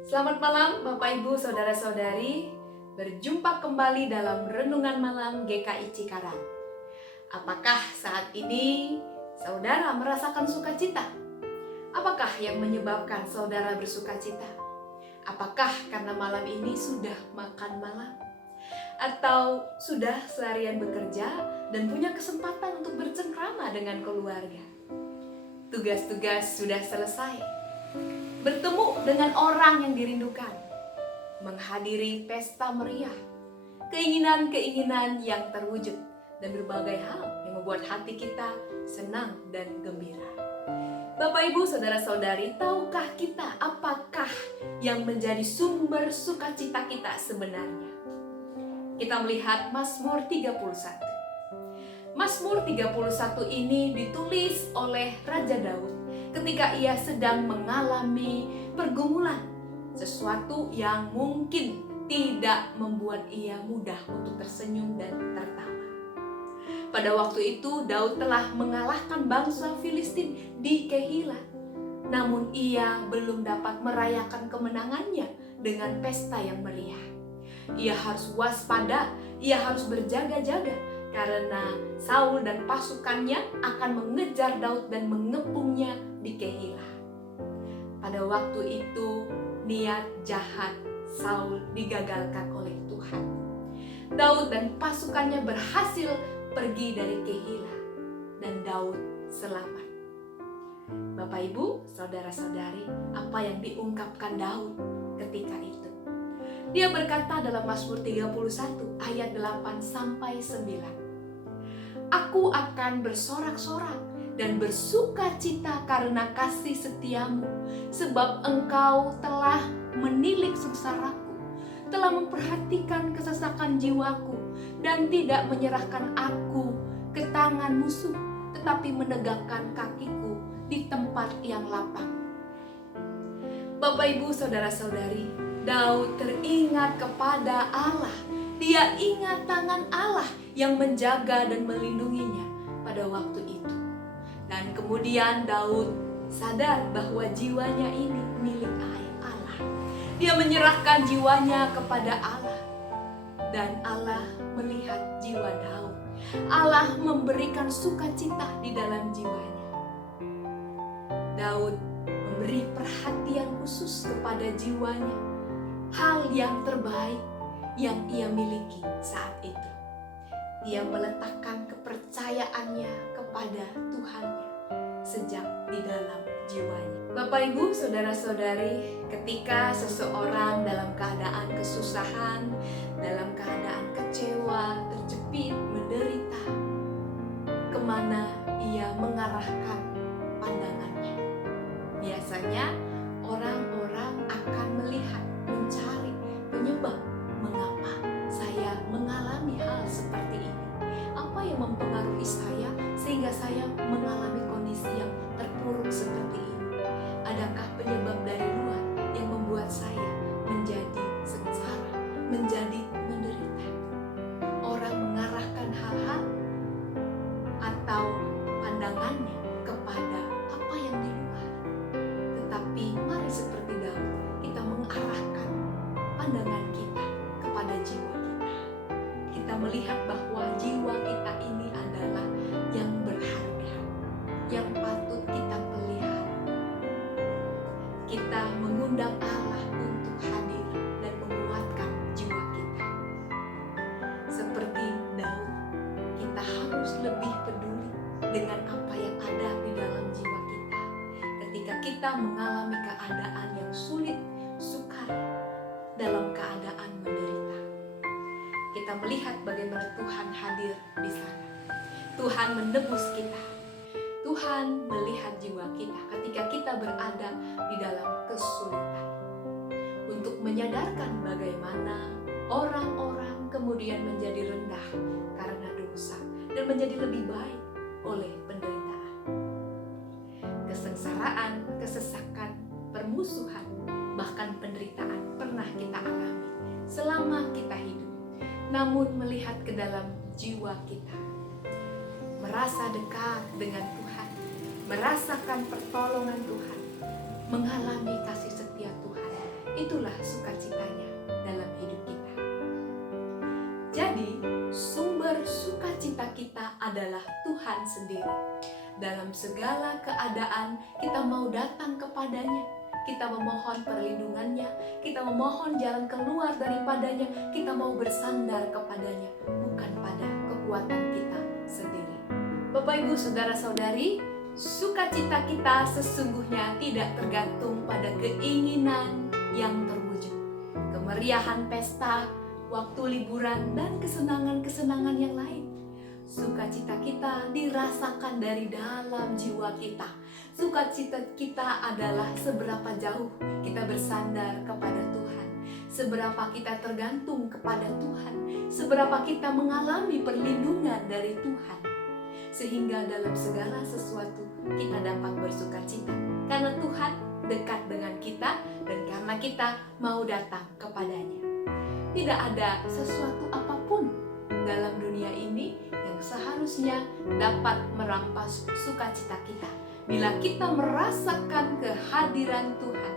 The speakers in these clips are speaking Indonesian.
Selamat malam Bapak Ibu Saudara-saudari. Berjumpa kembali dalam Renungan Malam GKI Cikarang. Apakah saat ini saudara merasakan sukacita? Apakah yang menyebabkan saudara bersukacita? Apakah karena malam ini sudah makan malam? Atau sudah seharian bekerja dan punya kesempatan untuk bercengkrama dengan keluarga? Tugas-tugas sudah selesai, bertemu dengan orang yang dirindukan, menghadiri pesta meriah, keinginan-keinginan yang terwujud, dan berbagai hal yang membuat hati kita senang dan gembira. Bapak Ibu Saudara-saudari, tahukah kita apakah yang menjadi sumber sukacita kita sebenarnya? Kita melihat Mazmur 31. Mazmur 31 ini ditulis oleh Raja Daud ketika ia sedang mengalami pergumulan, sesuatu yang mungkin tidak membuat ia mudah untuk tersenyum dan tertawa. Pada waktu itu Daud telah mengalahkan bangsa Filistin di Kehilah, namun ia belum dapat merayakan kemenangannya dengan pesta yang meriah. Ia harus waspada, ia harus berjaga-jaga, karena Saul dan pasukannya akan mengejar Daud dan mengepungnya di Kehilah. Pada waktu itu niat jahat Saul digagalkan oleh Tuhan. Daud dan pasukannya berhasil pergi dari Kehilah dan Daud selamat. Bapak Ibu, saudara-saudari, apa yang diungkapkan Daud ketika itu? Dia berkata dalam Mazmur 31 ayat 8 sampai 9. Aku akan bersorak-sorak dan bersuka cita karena kasih setiamu, sebab engkau telah menilik sengsaraku, telah memperhatikan kesesakan jiwaku, dan tidak menyerahkan aku ke tangan musuh, tetapi menegakkan kakiku di tempat yang lapang. Bapak Ibu Saudara-saudari, Daud teringat kepada Allah. Dia ingat tangan Allah yang menjaga dan melindunginya pada waktu itu. Dan kemudian Daud sadar bahwa jiwanya ini milik Allah. Dia menyerahkan jiwanya kepada Allah. Dan Allah melihat jiwa Daud. Allah memberikan sukacita di dalam jiwanya. Daud memberi perhatian khusus kepada jiwanya. Hal yang terbaik yang ia miliki saat itu. Dia meletakkan kepercayaannya kepada Tuhannya sejak di dalam jiwanya. Bapak Ibu, saudara-saudari, ketika seseorang dalam keadaan kesusahan, dalam keadaan kecewa, terjepit, menderita, kemana ia mengarahkan pandangannya? Biasanya orang-orang akan melihat, mencari penyebab mengapa saya mengalami hal seperti ini. Apa yang mempengaruhi saya sehingga saya mengalami kondisi yang terpuruk seperti ini? Adakah penyebab dari luar yang membuat saya menjadi sengsara, menjadi menderita? Orang mengarahkan hal-hal atau pandangannya kepada apa yang di luar. Tetapi mari seperti Daud, kita mengarahkan pandangan kita kepada jiwa kita. Kita melihat bahwa jiwa kita ini adalah yang berharga, yang patut kita pelihara. Kita mengundang Allah untuk hadir dan menguatkan jiwa kita. Seperti Daud, kita harus lebih peduli dengan apa yang ada di dalam jiwa kita. Ketika kita mengalami keadaan yang sulit, sukar, dalam keadaan menderita, kita melihat bagaimana Tuhan hadir di sana. Tuhan menebus kita. Tuhan melihat jiwa kita ketika kita berada di dalam kesulitan, untuk menyadarkan bagaimana orang-orang kemudian menjadi rendah karena dosa dan menjadi lebih baik oleh penderitaan. Kesengsaraan, kesesakan, permusuhan, bahkan penderitaan pernah kita alami selama kita hidup. Namun melihat ke dalam jiwa kita, merasa dekat dengan Tuhan, merasakan pertolongan Tuhan, mengalami kasih setia Tuhan, itulah sukacitanya dalam hidup kita. Jadi, sumber sukacita kita adalah Tuhan sendiri. Dalam segala keadaan, kita mau datang kepadanya, kita memohon perlindungannya, kita memohon jalan keluar daripadanya, kita mau bersandar kepadanya, bukan pada kekuatan kita sendiri. Bapak, Ibu, Saudara-saudari, sukacita kita sesungguhnya tidak tergantung pada keinginan yang terwujud, kemeriahan pesta, waktu liburan, dan kesenangan-kesenangan yang lain. Sukacita kita dirasakan dari dalam jiwa kita. Sukacita kita adalah seberapa jauh kita bersandar kepada Tuhan, seberapa kita tergantung kepada Tuhan, seberapa kita mengalami perlindungan dari Tuhan, sehingga dalam segala sesuatu kita dapat bersukacita karena Tuhan dekat dengan kita dan karena kita mau datang kepadanya. Tidak ada sesuatu apapun dalam dunia ini yang seharusnya dapat merampas sukacita kita bila kita merasakan kehadiran Tuhan,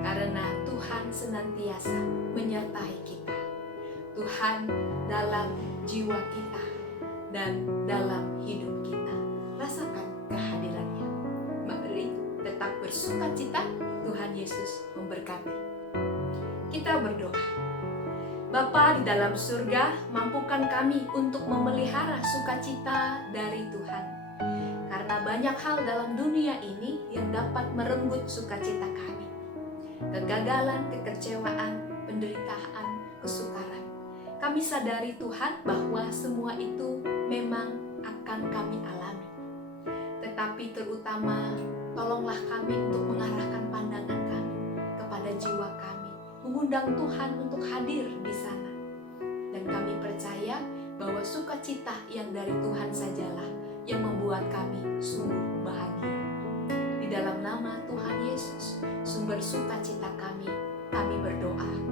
karena Tuhan senantiasa menyertai kita. Tuhan dalam jiwa kita dan dalam hidup kita. Rasakan kehadirannya. Mari tetap bersukacita. Tuhan Yesus memberkati. Kita berdoa. Bapa di dalam surga, mampukan kami untuk memelihara sukacita dari Tuhan. Karena banyak hal dalam dunia ini yang dapat merenggut sukacita kami. Kegagalan, kekecewaan, penderitaan, kesukaran. Kami sadari Tuhan bahwa semua itu memang akan kami alami. Tetapi terutama, tolonglah kami untuk mengarahkan pandangan kami kepada jiwa kami, mengundang Tuhan untuk hadir di sana. Dan kami percaya bahwa sukacita yang dari Tuhan sajalah yang membuat kami sungguh bahagia. Di dalam nama Tuhan Yesus, sumber sukacita kami berdoa.